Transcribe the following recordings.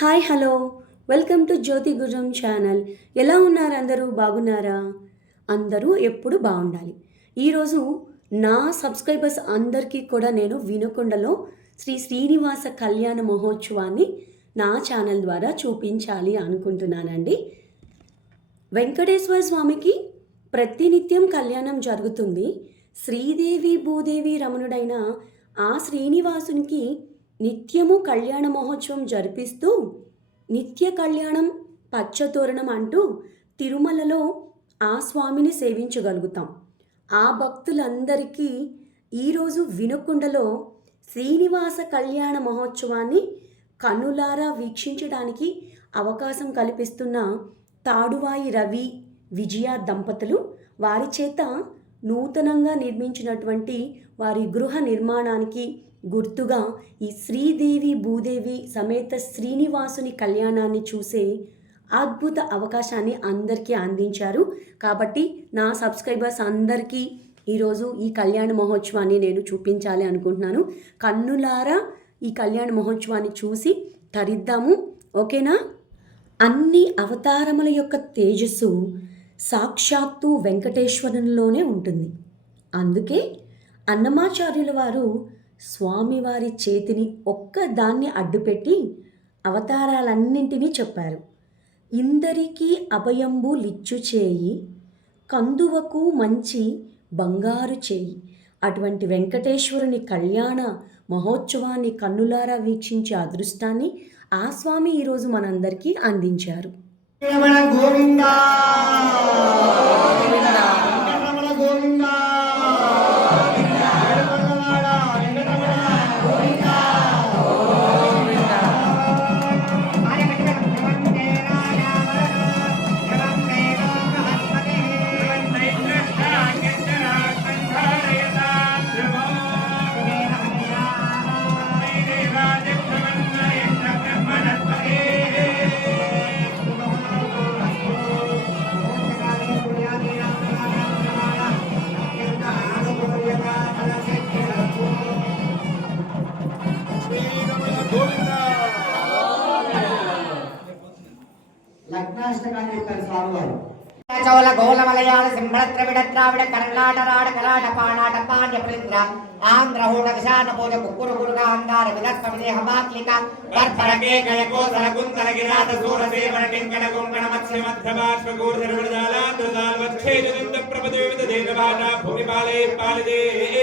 Hi hello. Welcome to Jyothi Gujam channel. ఎలా ఉన్నారు అందరూ? బాగున్నారా? అందరూ ఎప్పుడు బాగుండాలి. ఈరోజు నా సబ్స్క్రైబర్స్ అందరికీ కూడా నేను వినుకొండలో శ్రీ శ్రీనివాస కళ్యాణ మహోత్సవాన్ని నా ఛానల్ ద్వారా చూపించాలి అనుకుంటున్నానండి. వెంకటేశ్వర స్వామికి ప్రతినిత్యం కళ్యాణం జరుగుతుంది. శ్రీదేవి భూదేవి రమణుడైన ఆ శ్రీనివాసునికి నిత్యము కళ్యాణ మహోత్సవం జరిపిస్తూ నిత్య కళ్యాణం పచ్చతోరణం అంటూ తిరుమలలో ఆ స్వామిని సేవించగలుగుతాం. ఆ భక్తులందరికీ ఈరోజు వినుకొండలో శ్రీనివాస కళ్యాణ మహోత్సవాన్ని కన్నులారా వీక్షించడానికి అవకాశం కల్పిస్తున్న తాడువాయి రవి విజయ దంపతులు వారి చేత నూతనంగా నిర్మించినటువంటి వారి గృహ నిర్మాణానికి గుర్తుగా ఈ శ్రీదేవి భూదేవి సమేత శ్రీనివాసుని కళ్యాణాన్ని చూసే అద్భుత అవకాశాన్ని అందరికీ అందించారు. కాబట్టి నా సబ్స్క్రైబర్స్ అందరికీ ఈరోజు ఈ కళ్యాణ మహోత్సవాన్ని నేను చూపించాలి అనుకుంటున్నాను. కన్నులారా ఈ కళ్యాణ మహోత్సవాన్ని చూసి తరిద్దాము. ఓకేనా? అన్ని అవతారముల యొక్క తేజస్సు సాక్షాత్తు వెంకటేశ్వరంలోనే ఉంటుంది. అందుకే అన్నమాచార్యుల వారు స్వామివారి చేతిని ఒక్క దాన్ని అడ్డుపెట్టి అవతారాలన్నింటినీ చెప్పారు. ఇందరికీ అభయంబు లిచ్చు చేయి కందువకు మంచి బంగారు చేయి. అటువంటి వెంకటేశ్వరుని కళ్యాణ మహోత్సవాన్ని కన్నులారా వీక్షించే అదృష్టాన్ని ఆ స్వామి ఈరోజు మనందరికీ అందించారు. గోవింద! మలయాళ సింహళ ద్రవిడ ద్రావిడ కర్ణాట రాడ కలాట పాణాట పాండ్య ప్రలింద్ర ఆంధ్ర హూడ విశాన పూజ కుక్కురు గురుగా అందార విదస్ప విదేహ మాత్లిక తర్పణకే కయకోసర కుంతల గిరాత సూర సేవన టింకణ కుంకణ మత్స్య మధ్య బాష్ప గూర్ధర విడదాలాంధ్రదాల్ వచ్చేజనింద ప్రభదే విద దేవబాట భూమి పాలే పాలిదే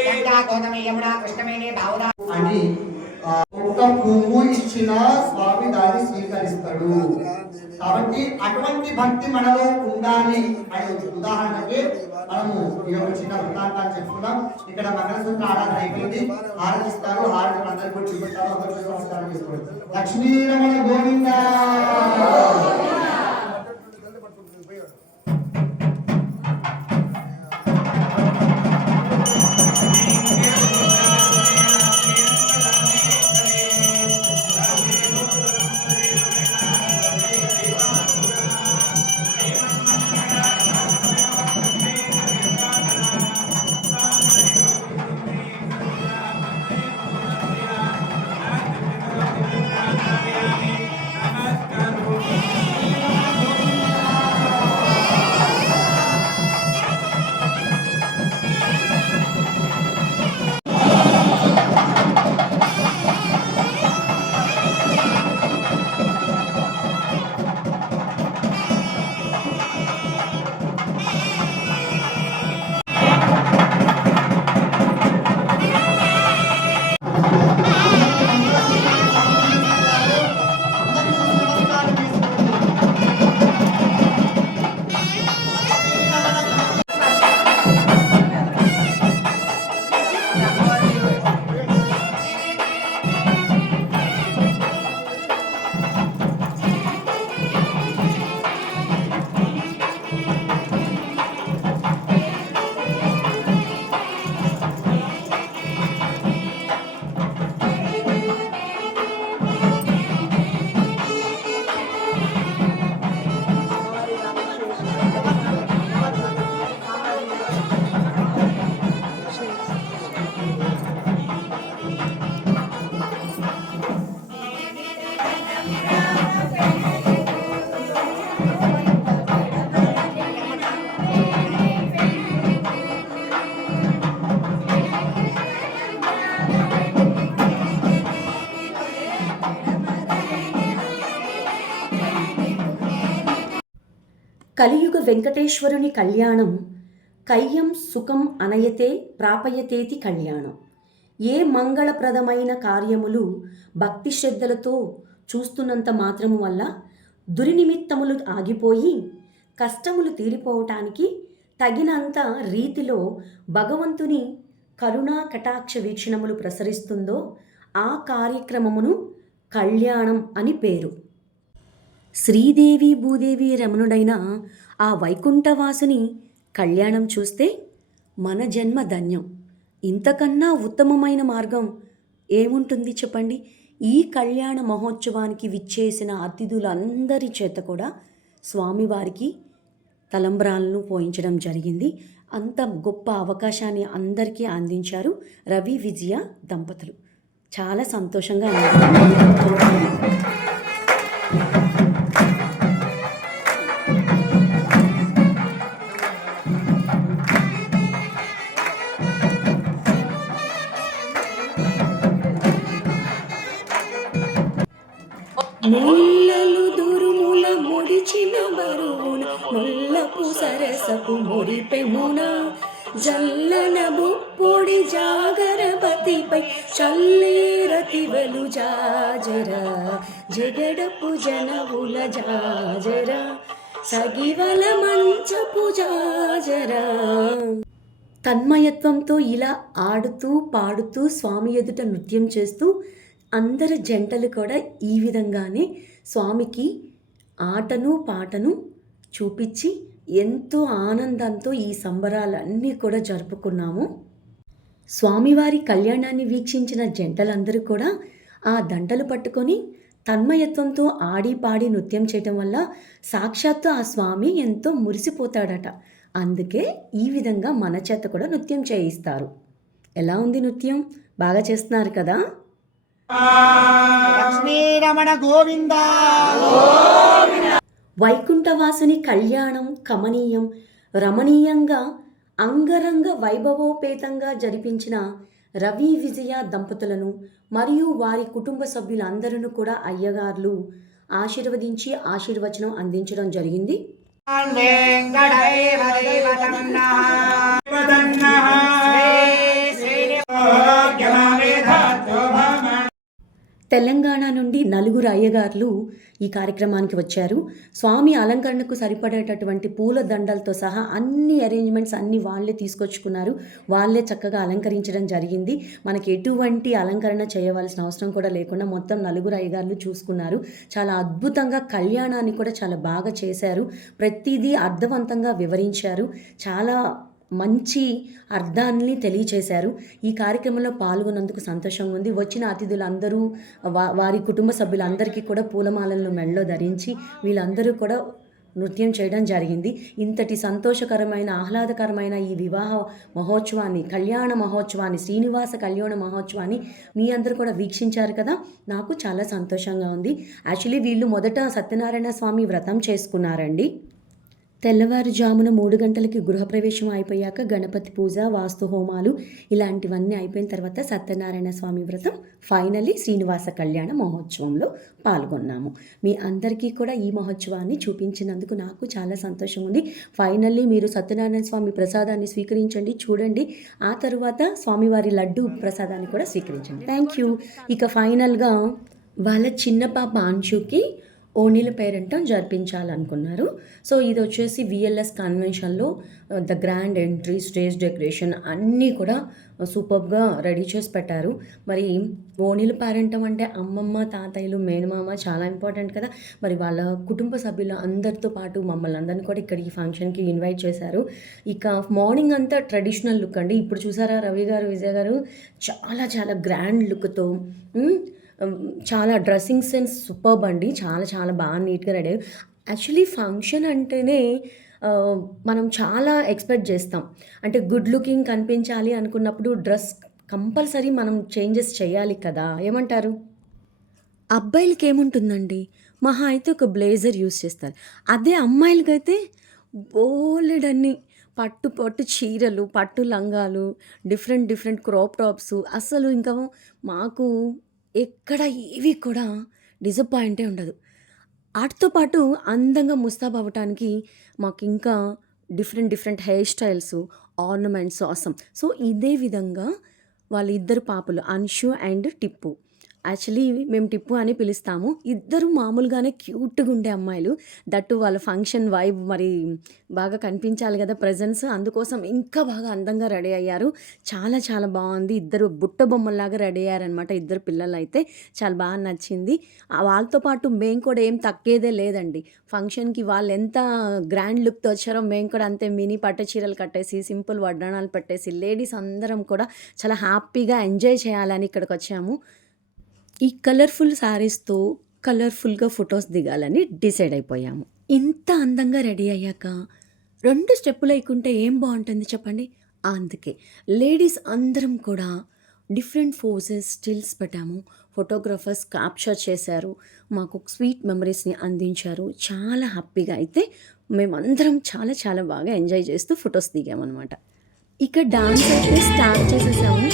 గంగా గౌతమి యమున కృష్ణమేని బావుదా అని ఆ, ఒక్క పువ్వు ఇచ్చిన స్వామి దాన్ని స్వీకరిస్తాడు. కాబట్టి అటువంటి భక్తి మనలో ఉండాలి అనే ఉదాహరణకి మనము ఈ యొక్క చిన్న వృత్తాంతాన్ని చెప్పుకున్నాం ఇక్కడ మంగళసూత్ర ఆరాధన అయిపోయింది. ఆరాధిస్తారు ఆరాధన అందరికి కూడా చూపిస్తారు అందరూ నమస్కారం చేసుకోండి. లక్ష్మీ రమణ గోవింద. వెంకటేశ్వరుని కళ్యాణం కయ్యం సుఖం అనయతే ప్రాపయతేతి కళ్యాణం. ఏ మంగళప్రదమైన కార్యములు భక్తి శ్రద్ధలతో చూస్తున్నంత మాత్రము వల్ల దురినిమిత్తములు ఆగిపోయి కష్టములు తీరిపోవటానికి తగినంత రీతిలో భగవంతుని కరుణా కటాక్ష వీక్షణములు ప్రసరిస్తుందో ఆ కార్యక్రమమును కళ్యాణం అని పేరు. శ్రీదేవి భూదేవి రమణుడైన ఆ వైకుంఠవాసుని కళ్యాణం చూస్తే మన జన్మ ధన్యం. ఇంతకన్నా ఉత్తమమైన మార్గం ఏముంటుంది చెప్పండి? ఈ కళ్యాణ మహోత్సవానికి విచ్చేసిన అతిథులందరి చేత కూడా స్వామివారికి తలంబ్రాలను పోయించడం జరిగింది. అంత గొప్ప అవకాశాన్ని అందరికీ అందించారు రవి విజయ దంపతులు. చాలా సంతోషంగా ఉంది. సగివల మంచపు జాజర తన్మయత్వంతో ఇలా ఆడుతూ పాడుతూ స్వామి ఎదుట నృత్యం చేస్తూ అందరి జంటలు కూడా ఈ విధంగానే స్వామికి ఆటను పాటను చూపించి ఎంతో ఆనందంతో ఈ సంబరాలన్నీ కూడా జరుపుకున్నాము. స్వామివారి కళ్యాణాన్ని వీక్షించిన జంటలందరూ కూడా ఆ దండలు పట్టుకొని తన్మయత్వంతో ఆడి పాడి నృత్యం చేయటం వల్ల సాక్షాత్తు ఆ స్వామి ఎంతో మురిసిపోతాడట. అందుకే ఈ విధంగా మన చేత కూడా నృత్యం చేయిస్తారు. ఎలా ఉంది నృత్యం? బాగా చేస్తున్నారు కదా? లక్ష్మీరమణ గోవింద. వైకుంఠవాసుని కళ్యాణం కమనీయం రమణీయంగా అంగరంగ వైభవోపేతంగా జరిపించిన రవి విజయ దంపతులను మరియు వారి కుటుంబ సభ్యులందరూ కూడా అయ్యగార్లు ఆశీర్వదించి ఆశీర్వచనం అందించడం జరిగింది శ్రీ తెలంగాణ నుండి నలుగురు అయ్యగార్లు ఈ కార్యక్రమానికి వచ్చారు. స్వామి అలంకరణకు సరిపడేటటువంటి పూల దండలతో సహా అన్ని అరేంజ్మెంట్స్ అన్ని వాళ్ళే తీసుకొచ్చుకున్నారు. వాళ్ళే చక్కగా అలంకరించడం జరిగింది. మనకి ఎటువంటి అలంకరణ చేయవలసిన అవసరం కూడా లేకుండా మొత్తం నలుగురు అయ్యగారులు చూసుకున్నారు. చాలా అద్భుతంగా కళ్యాణాన్ని కూడా చాలా బాగా చేశారు. ప్రతిదీ అర్థవంతంగా వివరించారు. చాలా మంచి అర్థాన్ని తెలియచేశారు. ఈ కార్యక్రమంలో పాల్గొన్నందుకు సంతోషంగా ఉంది. వచ్చిన అతిథులందరూ వా వారి కుటుంబ సభ్యులందరికీ కూడా పూలమాలలను మెడలో ధరించి వీళ్ళందరూ కూడా నృత్యం చేయడం జరిగింది. ఇంతటి సంతోషకరమైన ఆహ్లాదకరమైన ఈ వివాహ మహోత్సవాన్ని కళ్యాణ మహోత్సవాన్ని శ్రీనివాస కళ్యాణ మహోత్సవాన్ని మీ అందరూ కూడా వీక్షించారు కదా? నాకు చాలా సంతోషంగా ఉంది. యాక్చువల్లీ వీళ్ళు మొదట సత్యనారాయణ స్వామి వ్రతం చేసుకున్నారండి. తెల్లవారుజామున మూడు గంటలకి గృహప్రవేశం అయిపోయాక గణపతి పూజ వాస్తు హోమాలు ఇలాంటివన్నీ అయిపోయిన తర్వాత సత్యనారాయణ స్వామి వ్రతం ఫైనలీ శ్రీనివాస కళ్యాణ మహోత్సవంలో పాల్గొన్నాము. మీ అందరికీ కూడా ఈ మహోత్సవాన్ని చూపించినందుకు నాకు చాలా సంతోషం ఉంది. ఫైనల్లీ మీరు సత్యనారాయణ స్వామి ప్రసాదాన్ని స్వీకరించండి చూడండి. ఆ తర్వాత స్వామివారి లడ్డు ప్రసాదాన్ని కూడా స్వీకరించండి. థ్యాంక్ యూ ఇక ఫైనల్గా వాళ్ళ చిన్న పాప అంశుకి ఓనీల పేరెంటం జరిపించాలనుకున్నారు. సో ఇది వచ్చేసి VLS కన్వెన్షన్లో the grand entry stage decoration అన్నీ కూడా సూపర్గా రెడీ చేసి పెట్టారు. మరి ఓనీల పేరెంటం అంటే అమ్మమ్మ తాతయ్యలు మేనమామ చాలా ఇంపార్టెంట్ కదా. మరి వాళ్ళ కుటుంబ సభ్యులు అందరితో పాటు మమ్మల్ని అందరిని కూడా ఇక్కడ ఈ ఫంక్షన్కి ఇన్వైట్ చేశారు. ఇక మార్నింగ్ అంతా ట్రెడిషనల్ లుక్ అండి. ఇప్పుడు చూసారా రవి గారు విజయ్ గారు? చాలా చాలా గ్రాండ్ లుక్తో చాలా డ్రెస్సింగ్ సెన్స్ సూపర్బ్ అండి. చాలా చాలా బాగా నీట్గా రెడీ యాక్చువల్లీ ఫంక్షన్ అంటేనే మనం చాలా ఎక్స్పెక్ట్ చేస్తాం. అంటే గుడ్ లుకింగ్ కనిపించాలి అనుకున్నప్పుడు డ్రెస్ కంపల్సరీ మనం చేంజెస్ చేయాలి కదా. ఏమంటారు? అబ్బాయిలకి ఏముంటుందండి మహా అయితే ఒక బ్లేజర్ యూస్ చేస్తారు. అదే అమ్మాయిలకైతే బోలెడన్ని పట్టు పట్టు చీరలు పట్టు లంగాలు డిఫరెంట్ డిఫరెంట్ క్రాప్ టాప్స్. అసలు ఇంకా మాకు ఎక్కడ ఏవి కూడా డిసప్పాయింటే ఉండదు. వాటితో పాటు అందంగా ముస్తాబ్ అవ్వటానికి మాకు ఇంకా different different hair styles ornaments అవసరం సో ఇదే విధంగా వాళ్ళిద్దరు పాపలు అన్షు అండ్ టిప్పు. యాక్చువల్లీ మేము టిప్పు అని పిలుస్తాము. ఇద్దరు మామూలుగానే క్యూట్గా ఉండే అమ్మాయిలు. దట్టు వాళ్ళ ఫంక్షన్ వైబ్ మరి బాగా కనిపించాలి కదా ప్రజెన్స్ అందుకోసం ఇంకా బాగా అందంగా రెడీ అయ్యారు. చాలా చాలా బాగుంది. ఇద్దరు బుట్ట బొమ్మల్లాగా రెడీ అయ్యారనమాట ఇద్దరు పిల్లలు అయితే చాలా బాగా నచ్చింది. వాళ్ళతో పాటు మేము కూడా ఏం తక్కేదే లేదండి. ఫంక్షన్కి వాళ్ళు ఎంత గ్రాండ్ లుక్తో వచ్చారో మేము కూడా అంతే మినీ పట్టు చీరలు కట్టేసి సింపుల్ వడ్డాణాలు పెట్టేసి లేడీస్ అందరం కూడా చాలా హ్యాపీగా ఎంజాయ్ చేయాలని ఇక్కడికి వచ్చాము. ఈ కలర్ఫుల్ శారీస్తో కలర్ఫుల్గా ఫొటోస్ దిగాలని డిసైడ్ అయిపోయాము. ఇంత అందంగా రెడీ అయ్యాక రెండు స్టెప్పులు అయికుంటే ఏం బాగుంటుంది చెప్పండి? అందుకే లేడీస్ అందరం కూడా డిఫరెంట్ ఫోజెస్ స్టిల్స్ పెట్టాము. ఫోటోగ్రఫర్స్ క్యాప్చర్ చేశారు. మాకు స్వీట్ మెమరీస్ని అందించారు. చాలా హ్యాపీగా అయితే మేమందరం చాలా చాలా బాగా ఎంజాయ్ చేస్తూ ఫొటోస్ దిగామన్నమాట. ఇక డాన్స్ అయితే స్టార్ట్ చేసేసాము.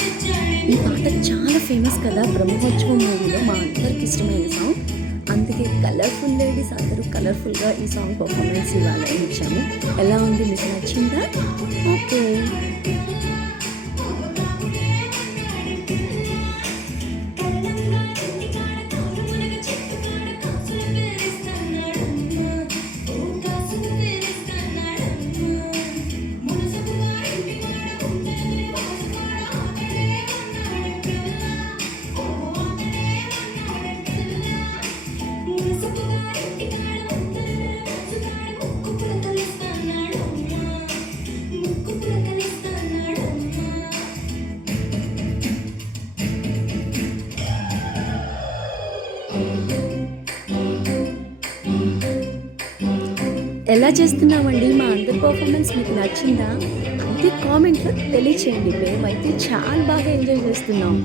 ఈ పాట చాలా ఫేమస్ కదా బ్రహ్మోత్సవం మూవీలో మా అందరికి ఇష్టమైన సాంగ్ అందుకే కలర్ఫుల్ లేడీస్ అందరూ కలర్ఫుల్గా ఈ సాంగ్ పర్ఫార్మెన్స్ ఇవ్వాలని ఇచ్చాము. ఎలా ఉంది మీకు నచ్చిందా? ఓకే. చేస్తున్నామండి. మా అందరి పర్ఫార్మెన్స్ మీకు నచ్చిందా? అయితే కామెంట్లో తెలియచేయండి. మేమైతే చాలా బాగా ఎంజాయ్ చేస్తున్నాం.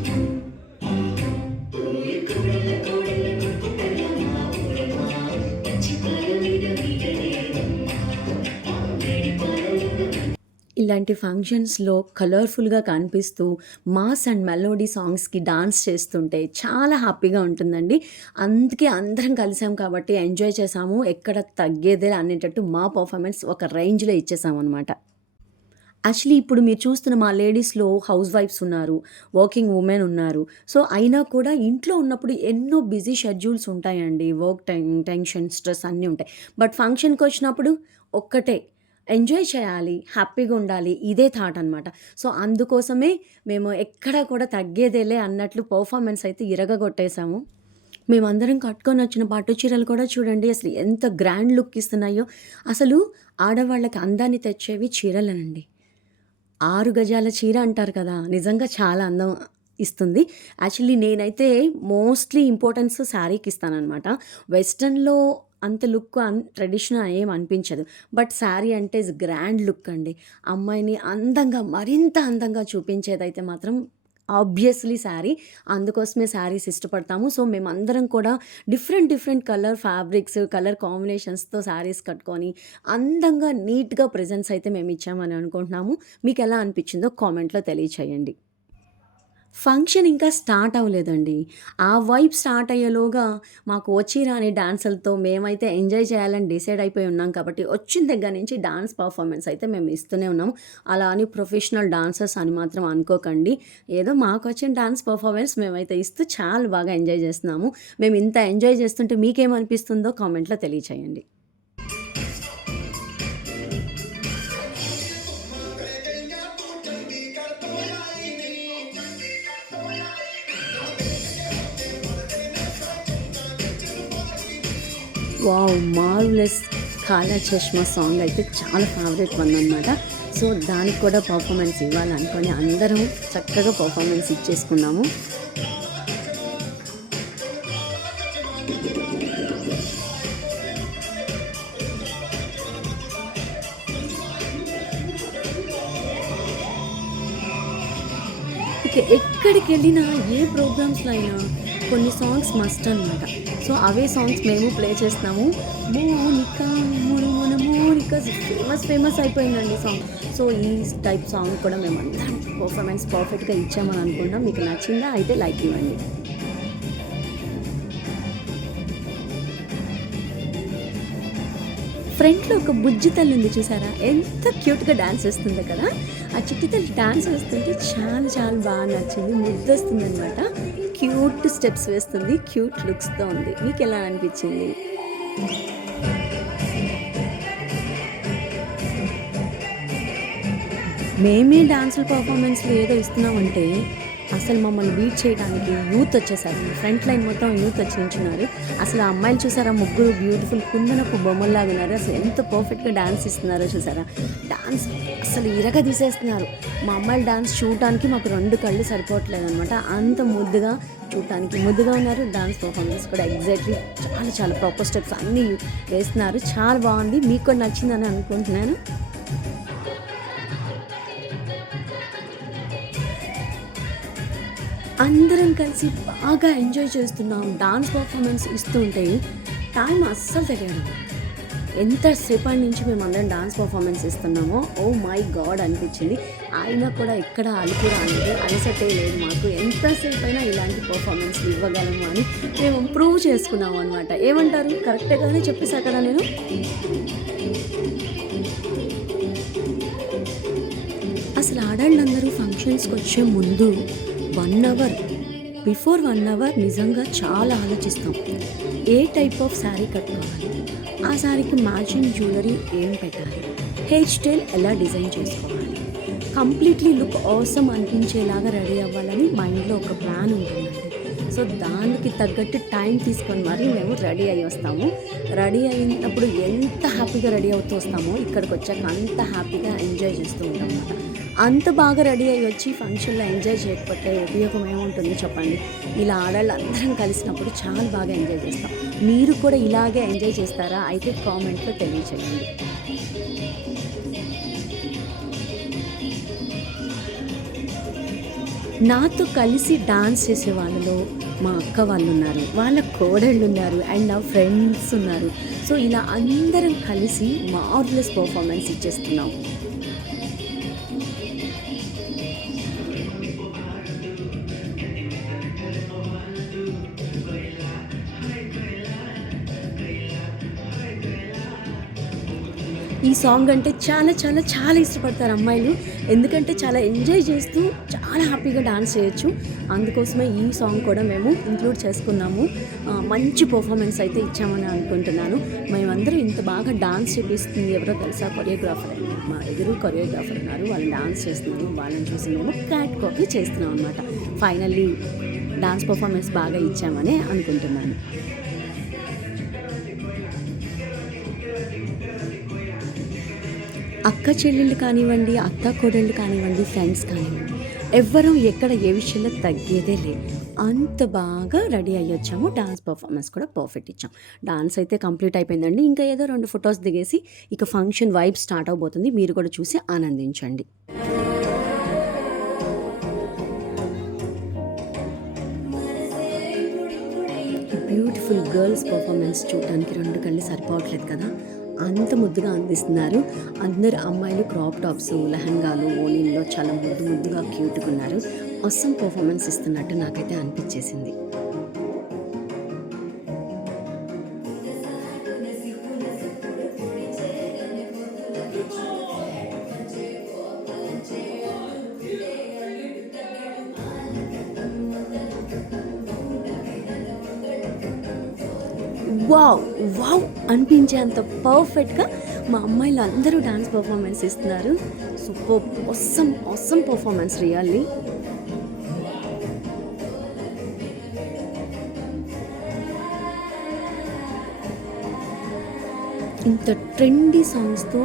ఇలాంటి ఫంక్షన్స్లో కలర్ఫుల్గా కనిపిస్తూ మాస్ అండ్ మెలోడీ సాంగ్స్కి డాన్స్ చేస్తుంటే చాలా హ్యాపీగా ఉంటుందండి. అందుకే అందరం కలిసాం కాబట్టి ఎంజాయ్ చేసాము ఎక్కడ తగ్గేదే అనేటట్టు మా పర్ఫార్మెన్స్ ఒక రేంజ్లో ఇచ్చేసాము అనమాట యాక్చువల్లీ ఇప్పుడు మీరు చూస్తున్న మా లేడీస్లో హౌస్ వైఫ్స్ ఉన్నారు వర్కింగ్ ఉమెన్ ఉన్నారు. సో అయినా కూడా ఇంట్లో ఉన్నప్పుడు ఎన్నో బిజీ షెడ్యూల్స్ ఉంటాయండి. వర్క్ టెన్ టెన్షన్ స్ట్రెస్ అన్నీ ఉంటాయి. బట్ ఫంక్షన్కి వచ్చినప్పుడు ఒక్కటే ఎంజాయ్ చేయాలి హ్యాపీగా ఉండాలి ఇదే థాట్ అనమాట సో అందుకోసమే మేము ఎక్కడ కూడా తగ్గేదేలే అన్నట్లు పర్ఫార్మెన్స్ అయితే ఇరగగొట్టేశాము. మేమందరం కట్టుకొని వచ్చిన పట్టు చీరలు కూడా చూడండి అసలు ఎంత గ్రాండ్ లుక్ ఇస్తున్నాయో. అసలు ఆడవాళ్ళకి అందాన్ని తెచ్చేవి చీరలేనండి. ఆరు గజాల చీర అంటారు కదా నిజంగా చాలా అందం ఇస్తుంది. యాక్చువల్లీ నేనైతే మోస్ట్లీ ఇంపార్టెన్స్ శారీకి ఇస్తానన్నమాట. వెస్ట్రన్లో అంత లుక్ అన్ ట్రెడిషనల్ ఏం అనిపించదు. బట్ శారీ అంటే ఇస్ గ్రాండ్ లుక్ అండి. అమ్మాయిని అందంగా మరింత అందంగా చూపించేదైతే మాత్రం ఆబ్వియస్లీ శారీ. అందుకోసమే శారీస్ ఇష్టపడతాము. సో మేమందరం కూడా different different colour fabrics colour కాంబినేషన్స్తో saris కట్టుకొని అందంగా నీట్గా ప్రజెన్స్ అయితే మేము ఇచ్చామని అనుకుంటున్నాము. మీకు ఎలా అనిపించిందో కామెంట్లో తెలియచేయండి. ఫంక్షన్ ఇంకా స్టార్ట్ అవ్వలేదండి. ఆ వైబ్ స్టార్ట్ అయ్యేలోగా మాకు వచ్చి రాని డాన్సులతో మేమైతే ఎంజాయ్ చేయాలని డిసైడ్ అయిపోయి ఉన్నాం కాబట్టి వచ్చిన దగ్గర నుంచి డాన్స్ పర్ఫార్మెన్స్ అయితే మేము ఇస్తూనే ఉన్నాము అలా అని ప్రొఫెషనల్ డాన్సర్స్ అని మాత్రం అనుకోకండి. ఏదో మాకు వచ్చిన డాన్స్ పర్ఫార్మెన్స్ మేమైతే ఇస్తూ చాలా బాగా ఎంజాయ్ చేస్తున్నాము. మేము ఇంత ఎంజాయ్ చేస్తుంటే మీకేమనిపిస్తుందో కామెంట్లో తెలియచేయండి. వావ్ మార్వలెస్ కాలా చష్మా సాంగ్ అయితే చాలా ఫేవరెట్ వన్ అనమాట సో దానికి కూడా పర్ఫార్మెన్స్ ఇవ్వాలనుకొని అందరం చక్కగా పర్ఫార్మెన్స్ ఇచ్చేసుకున్నాము. ఇక ఎక్కడికి వెళ్ళినా ఏ ప్రోగ్రామ్స్లో అయినా కొన్ని సాంగ్స్ మస్ట్ అనమాట సో అవే సాంగ్స్ మేము ప్లే చేస్తున్నాము. మోనిక మునుమున మోనిక ఫేమస్ ఫేమస్ అయిపోయిందండి సాంగ్ సో ఈ టైప్ సాంగ్ కూడా మేము అందరం పర్ఫార్మెన్స్ పర్ఫెక్ట్గా ఇచ్చామని అనుకుంటాం మీకు నచ్చిందా అయితే లైక్ ఇవ్వండి. ఫ్రంట్లో ఒక బుజ్జి తల్లి ఉంది చూసారా? ఎంత క్యూట్గా డాన్స్ వేస్తుంది కదా? ఆ చిట్టి తల్లి డాన్స్ వేస్తుంటే చాలా చాలా బాగా నచ్చింది. ముద్దొస్తుంది అనమాట క్యూట్ స్టెప్స్ వేస్తుంది క్యూట్ లుక్స్తో ఉంది. మీకు ఎలా అనిపించింది? మేమే డాన్సులు పర్ఫార్మెన్స్లు ఏదో ఇస్తున్నామంటే అసలు మమ్మల్ని బీట్ చేయడానికి యూత్ వచ్చేసారు. ఫ్రంట్ లైన్ మొత్తం యూత్ వచ్చి నించున్నారు. అసలు ఆ అమ్మాయిలు చూసారా? ముగ్గురు బ్యూటిఫుల్ కుందనపు బొమ్మల్లాగా ఉన్నారు. అసలు ఎంత పర్ఫెక్ట్గా డాన్స్ ఇస్తున్నారో చూసారా? డాన్స్ అసలు ఇరగ తీసేస్తున్నారు. మా అమ్మాయిలు డాన్స్ చూడటానికి మాకు రెండు కళ్ళు సరిపోవట్లేదు అనమాట అంత ముద్దుగా చూడటానికి ముద్దుగా ఉన్నారు. డాన్స్ పర్ఫార్మెన్స్ కూడా ఎగ్జాక్ట్లీ చాలా చాలా ప్రాపర్ స్టెప్స్ అన్నీ వేస్తున్నారు. చాలా బాగుంది. మీకు కూడా నచ్చిందని అనుకుంటున్నాను. అందరం కలిసి బాగా ఎంజాయ్ చేస్తున్నాం డాన్స్ పర్ఫార్మెన్స్ ఇస్తుంటే టైం అస్సలు తెలియదు ఎంతసేపటి నుంచి మేము అందరం డాన్స్ పర్ఫార్మెన్స్ ఇస్తున్నామో ఓ మై గాడ్ అనిపించింది. అయినా కూడా ఎక్కడ అలిపి రాలేదు అలసటే లేదు మాకు. ఎంతసేపు అయినా ఇలాంటి పర్ఫార్మెన్స్ ఇవ్వగలము అని మేము ప్రూవ్ చేసుకున్నాం అనమాట ఏమంటారు? కరెక్ట్గానే చెప్పేసా కదా నేను? అసలు ఆడాళ్ళందరూ ఫంక్షన్స్కి వచ్చే ముందు one hour. Before one hour నిజంగా చాలా ఆలోచిస్తాం. ఏ టైప్ ఆఫ్ శారీ కట్టుకోవాలి? ఆ శారీకి మ్యాచింగ్ జ్యువెలరీ ఏం పెట్టాలి? హెయిర్ స్టైల్ ఎలా డిజైన్ చేసుకోవాలి? కంప్లీట్లీ లుక్ అవసరం అనిపించేలాగా రెడీ అవ్వాలని మైండ్లో ఒక ప్లాన్ ఉంటుందండి. సో దానికి తగ్గట్టు టైం తీసుకొని మరి మేము రెడీ అయ్యి వస్తాము. రెడీ అయినప్పుడు ఎంత హ్యాపీగా రెడీ అవుతూ వస్తామో ఇక్కడికి వచ్చాక అంత హ్యాపీగా ఎంజాయ్ చేస్తూ ఉంటాం అన్నమాట. అంత బాగా రెడీ అయ్యి వచ్చి ఫంక్షన్లో ఎంజాయ్ చేయకపోతే ఉపయోగం ఏముంటుంది చెప్పండి? ఇలా ఆడవాళ్ళు అందరం కలిసినప్పుడు చాలా బాగా ఎంజాయ్ చేస్తాం. మీరు కూడా ఇలాగే ఎంజాయ్ చేస్తారా? అయితే కామెంట్లో తెలియచేయండి. నాతో కలిసి డాన్స్ చేసే వాళ్ళలో మా అక్క వాళ్ళు ఉన్నారు వాళ్ళ కోడళ్ళు ఉన్నారు అండ్ నా ఫ్రెండ్స్ ఉన్నారు. సో ఇలా అందరం కలిసి మార్వలస్ పర్ఫార్మెన్స్ ఇచ్చేస్తున్నాం. సాంగ్ అంటే చాలా చాలా చాలా ఇష్టపడతారు అమ్మాయిలు. ఎందుకంటే చాలా ఎంజాయ్ చేస్తూ చాలా హ్యాపీగా డాన్స్ చేయొచ్చు. అందుకోసమే ఈ సాంగ్ కూడా మేము ఇంక్లూడ్ చేసుకున్నాము. మంచి పర్ఫార్మెన్స్ అయితే ఇచ్చామని అనుకుంటున్నాను. మేమందరం ఇంత బాగా డాన్స్ చేపిస్తుంది ఎవరో తెలుసా? కొరియోగ్రాఫర్ అండి. మా ఎదురు కొరియోగ్రాఫర్ ఉన్నారు. వాళ్ళు డాన్స్ చేస్తున్నాము వాళ్ళని చూసి మేము క్యాట్ కాపీ చేస్తున్నాం అనమాట ఫైనల్లీ డాన్స్ పర్ఫార్మెన్స్ బాగా ఇచ్చామని అనుకుంటున్నాను. అక్క చెల్లెళ్ళు కానివ్వండి అత్త కోడళ్ళు కానివ్వండి ఫ్రెండ్స్ కానివ్వండి ఎవ్వరం ఎక్కడ ఏ విషయంలో తగ్గేదే లేదు. అంత బాగా రెడీ అయ్యి వచ్చాము. డాన్స్ పర్ఫార్మెన్స్ కూడా పర్ఫెక్ట్ ఇచ్చాం. డాన్స్ అయితే కంప్లీట్ అయిపోయిందండి. ఇంకా ఏదో రెండు ఫొటోస్ దిగేసి ఇక ఫంక్షన్ వైబ్ స్టార్ట్ అవబోతుంది. మీరు కూడా చూసి ఆనందించండి. బ్యూటిఫుల్ గర్ల్స్ పర్ఫార్మెన్స్ చూడడానికి రెండు కళ్ళు సరిపోవట్లేదు కదా. అంత ముద్దుగా అందిస్తున్నారు. అందరు అమ్మాయిలు క్రాప్ టాప్స్ లెహంగాలు ఓనీల్లో చాలా ముద్దు ముద్దుగా క్యూట్గా ఉన్నారు. అస్సం పర్ఫార్మెన్స్ ఇస్తున్నట్టు నాకైతే అనిపించేసింది. అనిపించేంత పర్ఫెక్ట్గా మా అమ్మాయిలు అందరూ డాన్స్ పర్ఫార్మెన్స్ ఇస్తున్నారు. Super awesome awesome performance really. ఇంత ట్రెండీ సాంగ్స్తో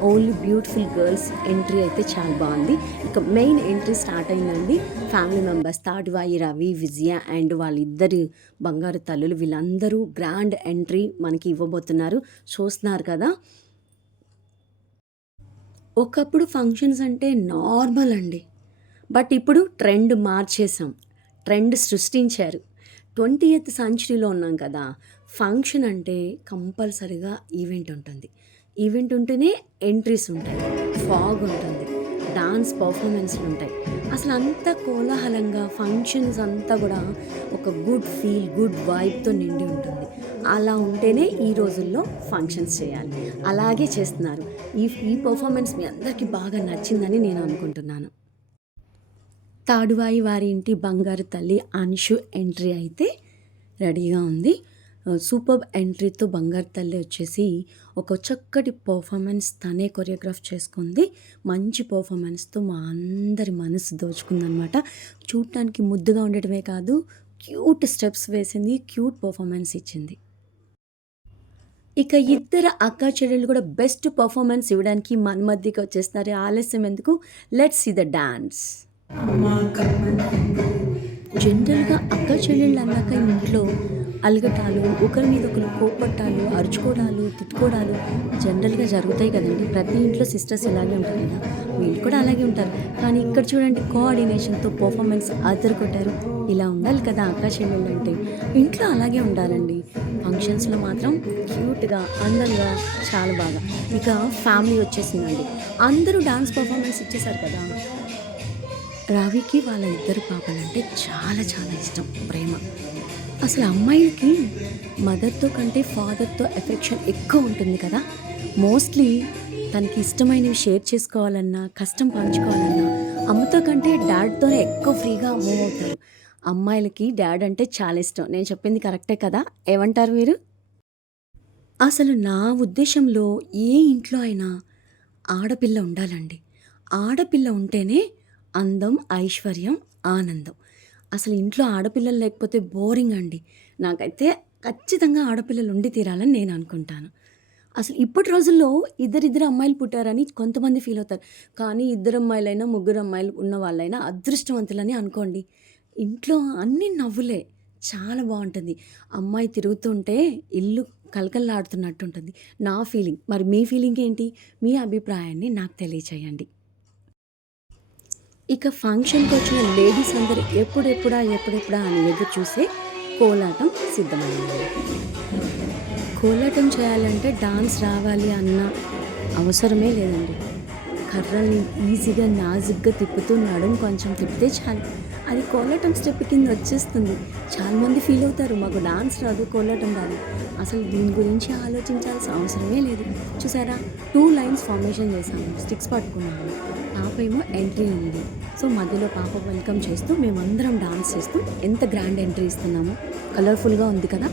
ఓన్లీ బ్యూటిఫుల్ గర్ల్స్ ఎంట్రీ అయితే చాలా బాగుంది. ఇక మెయిన్ ఎంట్రీ స్టార్ట్ అయిందండి. Family members Tativai Ravi Vijaya and వాళ్ళిద్దరి బంగారు తల్లులు వీళ్ళందరూ గ్రాండ్ ఎంట్రీ మనకి ఇవ్వబోతున్నారు. చూస్తున్నారు కదా? ఒకప్పుడు ఫంక్షన్స్ అంటే నార్మల్ అండి. బట్ ఇప్పుడు ట్రెండ్ మార్చేసాం ట్రెండ్ సృష్టించారు. ట్వంటీ ఎయిత్ సెంచరీలో ఉన్నాం కదా? ఫంక్షన్ అంటే కంపల్సరిగా ఈవెంట్ ఉంటుంది. ఈవెంట్ ఉంటేనే ఎంట్రీస్ ఉంటాయి ఫాగ్ ఉంటుంది డాన్స్ పర్ఫార్మెన్స్లు ఉంటాయి. అసలు అంతా కోలాహలంగా ఫంక్షన్స్ అంతా కూడా ఒక గుడ్ ఫీల్ గుడ్ వైబ్తో నిండి ఉంటుంది. అలా ఉంటేనే ఈ రోజుల్లో ఫంక్షన్స్ చేయాలి. అలాగే చేస్తున్నారు. ఈ ఈ పర్ఫార్మెన్స్ మీ అందరికీ బాగా నచ్చిందని నేను అనుకుంటున్నాను. తాడువాయి వారి ఇంటి బంగారు తల్లి అంశు ఎంట్రీ అయితే రెడీగా ఉంది. సూపర్ ఎంట్రీతో బంగారు తల్లి వచ్చేసి ఒక చక్కటి పర్ఫార్మెన్స్ తనే కొరియోగ్రాఫ్ చేసుకుంది. మంచి పర్ఫార్మెన్స్తో మా అందరి మనసు దోచుకుందనమాట చూడటానికి ముద్దుగా ఉండటమే కాదు క్యూట్ స్టెప్స్ వేసింది క్యూట్ పర్ఫార్మెన్స్ ఇచ్చింది. ఇక ఇద్దరు అక్క చెల్లెళ్ళు కూడా బెస్ట్ పర్ఫార్మెన్స్ ఇవ్వడానికి మన మధ్యకి వచ్చేస్తున్నారు. ఆలస్యం ఎందుకు? లెట్స్ సీ ద డాన్స్ జనరల్గా అక్క చెల్లెళ్ళు అన్నాక ఇంట్లో అలగటాలు ఒకరి మీద ఒకరు కోపట్టాలు అరుచుకోవడాలు తిట్టుకోవడాలు జనరల్గా జరుగుతాయి కదండి. ప్రతి ఇంట్లో సిస్టర్స్ ఇలాగే ఉంటారు కదా. వీళ్ళు కూడా అలాగే ఉంటారు. కానీ ఇక్కడ చూడండి కోఆర్డినేషన్తో పర్ఫార్మెన్స్ అదర్ కొట్టారు ఇలా ఉండాలి కదా ఆకాశం చెల్లెళ్ళు అంటే. ఇంట్లో అలాగే ఉండాలండి. ఫంక్షన్స్లో మాత్రం క్యూట్గా అందంగా చాలా బాగా. ఇక ఫ్యామిలీ వచ్చేసిందండి. అందరూ డాన్స్ పర్ఫార్మెన్స్ ఇచ్చేసారు కదా. రావికి వాళ్ళ ఇద్దరు పాపలంటే చాలా చాలా ఇష్టం. ప్రేమ. అసలు అమ్మాయిలకి మదర్తో కంటే ఫాదర్తో ఎఫెక్షన్ ఎక్కువ ఉంటుంది కదా. మోస్ట్లీ తనకి ఇష్టమైనవి షేర్ చేసుకోవాలన్నా కష్టం పంచుకోవాలన్నా అమ్మతో కంటే డాడ్తోనే ఎక్కువ ఫ్రీగా మూవ్ అవుతారు. అమ్మాయిలకి డాడ్ అంటే చాలా ఇష్టం. నేను చెప్పింది కరెక్టే కదా? ఏమంటారు మీరు? అసలు నా ఉద్దేశంలో ఏ ఇంట్లో అయినా ఆడపిల్ల ఉండాలండి. ఆడపిల్ల ఉంటేనే అందం ఐశ్వర్యం ఆనందం. అసలు ఇంట్లో ఆడపిల్లలు లేకపోతే బోరింగ్ అండి. నాకైతే ఖచ్చితంగా ఆడపిల్లలు ఉండి తీరాలని నేను అనుకుంటాను. అసలు ఇప్పటి రోజుల్లో ఇద్దరిద్దరు అమ్మాయిలు పుట్టారని కొంతమంది ఫీల్ అవుతారు. కానీ ఇద్దరు అమ్మాయిలైనా ముగ్గురు అమ్మాయిలు ఉన్న వాళ్ళైనా అదృష్టవంతులని అనుకోండి. ఇంట్లో అన్ని నవ్వులే. చాలా బాగుంటుంది. అమ్మాయి తిరుగుతుంటే ఇల్లు కలకల్లాడుతున్నట్టు ఉంటుంది నా ఫీలింగ్. మరి మీ ఫీలింగ్ ఏంటి? మీ అభిప్రాయాన్ని నాకు తెలియచేయండి. ఇక ఫంక్షన్కి వచ్చిన లేడీస్ అందరూ ఎప్పుడెప్పుడా ఎప్పుడెప్పుడా అని ఎదురు చూసే కోలాటం సిద్ధమైంది. కోలాటం చేయాలంటే డాన్స్ రావాలి అన్న అవసరమే లేదండి. కర్రల్ని ఈజీగా నాజుగ్గా తిప్పుతూ నడుం కొంచెం తిప్పితే చాలు. అది కోలాటం స్టెప్ కింద వచ్చేస్తుంది. చాలామంది ఫీల్ అవుతారు మాకు డాన్స్ రాదు కోలాటం రాదు. అసలు దీని గురించి ఆలోచించాల్సిన అవసరమే లేదు. చూసారా? టూ లైన్స్ ఫార్మేషన్ చేశాము స్టిక్స్ పట్టుకున్నాము పాప ఏమో ఎంట్రీ ఉంది సో మధ్యలో పాప వెల్కమ్ చేస్తూ మేమందరం డాన్స్ చేస్తూ ఎంత గ్రాండ్ ఎంట్రీ ఇస్తున్నాము. కలర్ఫుల్గా ఉంది కదా?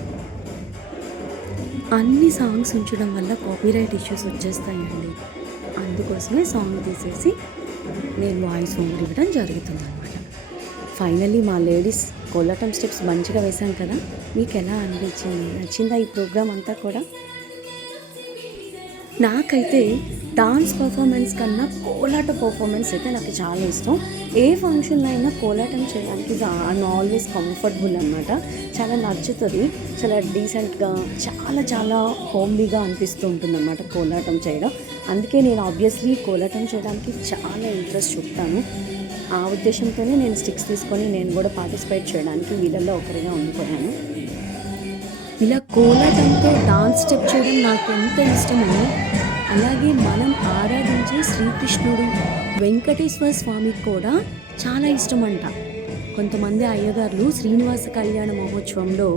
అన్ని సాంగ్స్ ఉంచడం వల్ల కాపీరైట్ ఇష్యూస్ వచ్చేస్తాయండి. అందుకోసమే సాంగ్ తీసేసి నేను వాయిస్ ఓవర్ ఇవ్వడం జరుగుతుంది ఫైనల్లీ మా లేడీస్ కోలాటం స్టెప్స్ మంచిగా వేశాం కదా. మీకు ఎలా అనిపించింది? నచ్చిందా ఈ ప్రోగ్రామ్ అంతా కూడా? నాకైతే డాన్స్ పర్ఫార్మెన్స్ కన్నా కోలాట పర్ఫార్మెన్స్ అయితే నాకు చాలా ఇష్టం. ఏ ఫంక్షన్లో అయినా కోలాటం చేయడానికి ఐఎమ్ ఆల్వేస్ కంఫర్టబుల్ అనమాట చాలా నచ్చుతుంది. చాలా డీసెంట్గా చాలా చాలా హోమ్లీగా అనిపిస్తూ ఉంటుంది అనమాట కోలాటం చేయడం. అందుకే నేను ఆబ్వియస్లీ కోలాటం చేయడానికి చాలా ఇంట్రెస్ట్ చూపుతాను. ఆ ఉద్దేశంతోనే నేను స్టిక్స్ తీసుకొని నేను కూడా పార్టిసిపేట్ చేయడానికి వీళ్ళల్లో ఒకరిగా ఉండిపోయాను. ఇలా కోలాటంతో డాన్స్ స్టెప్ చేయడం నాకు ఎంత ఇష్టమో అలాగే మనం ఆరాధించే శ్రీకృష్ణుడు వెంకటేశ్వర స్వామికి కూడా చాలా ఇష్టమంట. కొంతమంది అయ్యగారులు శ్రీనివాస కళ్యాణ మహోత్సవంలో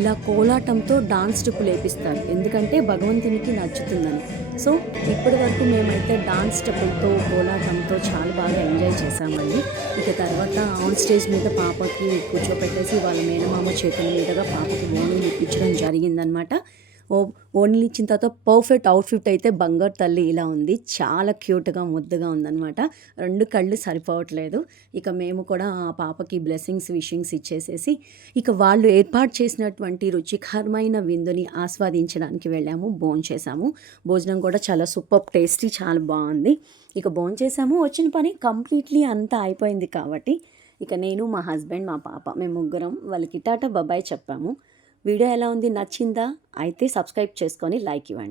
ఇలా కోలాటంతో డాన్స్ స్టెప్పులు లేపిస్తారు. ఎందుకంటే భగవంతునికి నచ్చుతుందని. సో ఇప్పటి వరకు మేమైతే డాన్స్ స్టెప్పులతో కోలాటంతో చాలా బాగా ఎంజాయ్ చేసామండి ఇక తర్వాత ఆన్ స్టేజ్ మీద పాపకి కూర్చోపెట్టేసి వాళ్ళ మేనమామ చేతుల మీదుగా పాపకి ఓణీలు ఇప్పించడం జరిగిందనమాట ఓ ఓన్లీ ఇచ్చిన తర్వాత పర్ఫెక్ట్ అవుట్ఫిట్ అయితే బంగారు తల్లి ఇలా ఉంది. చాలా క్యూట్గా ముద్దుగా ఉందన్నమాట. రెండు కళ్ళు సరిపోవట్లేదు. ఇక మేము కూడా ఆ పాపకి బ్లెస్సింగ్స్ విషింగ్స్ ఇచ్చేసేసి ఇక వాళ్ళు ఏర్పాటు చేసినటువంటి రుచికరమైన విందుని ఆస్వాదించడానికి వెళ్ళాము భోజనం చేసాము భోజనం కూడా చాలా సూపర్ టేస్టీ చాలా బాగుంది. ఇక భోజనం చేసాము వచ్చిన పని కంప్లీట్లీ అంతా అయిపోయింది కాబట్టి ఇక నేను మా హస్బెండ్ మా పాప మేము ముగ్గురం వాళ్ళకి టాటా బాబాయ్ చెప్పాము. వీడియో ఎలా ఉంది నచ్చిందా? అయితే సబ్స్క్రైబ్ చేసుకొని లైక్ ఇవ్వండి.